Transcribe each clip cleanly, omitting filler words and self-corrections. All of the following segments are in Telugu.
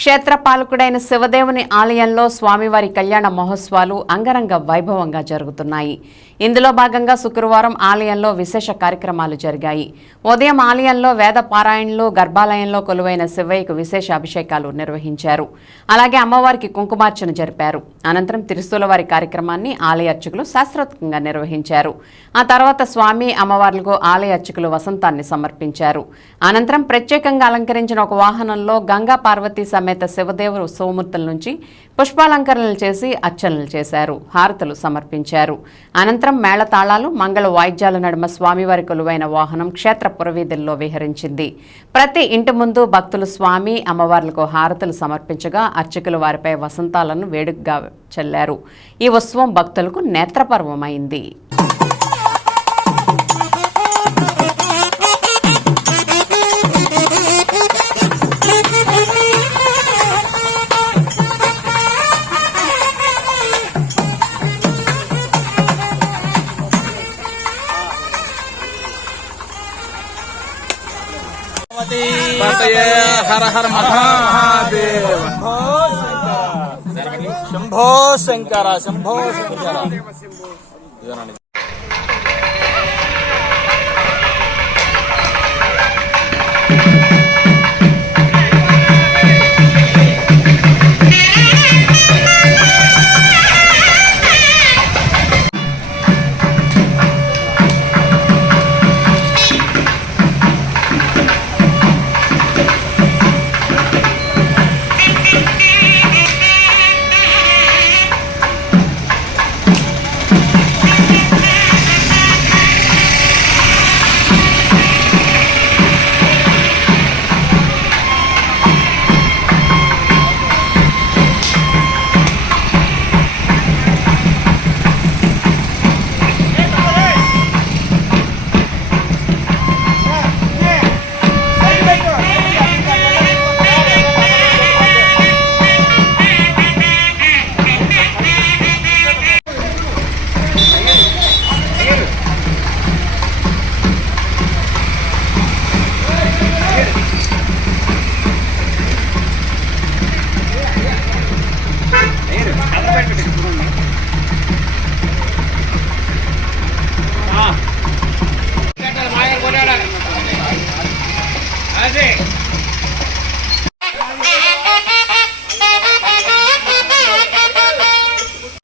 క్షేత్రపాలకుడైన శివదేవుని ఆలయంలో స్వామివారి కళ్యాణ మహోత్సవాలు అంగరంగ వైభవంగా జరుగుతున్నాయి. ఇందులో భాగంగా శుక్రవారం ఆలయంలో విశేష కార్యక్రమాలు జరిగాయి. ఉదయం ఆలయంలో వేద పారాయణలు, గర్భాలయంలో కొలువైన శివయ్యకు విశేష అభిషేకాలు నిర్వహించారు. అలాగే అమ్మవారికి కుంకుమార్చన జరిపారు. అనంతరం తిరుస్తూలవారి కార్యక్రమాన్ని ఆలయ అర్చకులు శాస్త్రోక్తంగా నిర్వహించారు. ఆ తర్వాత స్వామి అమ్మవార్లకు ఆలయ అర్చకులు వసంతాన్ని సమర్పించారు. అనంతరం ప్రత్యేకంగా అలంకరించిన ఒక వాహనంలో గంగా పార్వతీ సమేత శివదేవుడు సోమూర్తుల నుంచి పుష్పాలంకరణలు చేసి అర్చనలు చేశారు. హారతులు సమర్పించారు. అనంతరం మేళతాళాలు, మంగళ వాయిద్యాల నడుమ స్వామివారి కొలువైన వాహనం క్షేత్ర పురవీధుల్లో విహరించింది. ప్రతి ఇంటి ముందు భక్తులు స్వామి అమ్మవార్లకు హారతులు సమర్పించగా అర్చకులు వారిపై వసంతాలను వేడుకగా చల్లారు. ఈ ఉత్సవం భక్తులకు నేత్రపర్వమైంది. हर हर महादेव शंभो शंकर शंभो शंकर।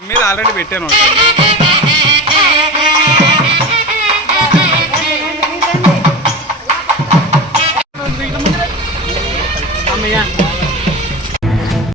మీద ఆల్రెడీ పెట్టాను.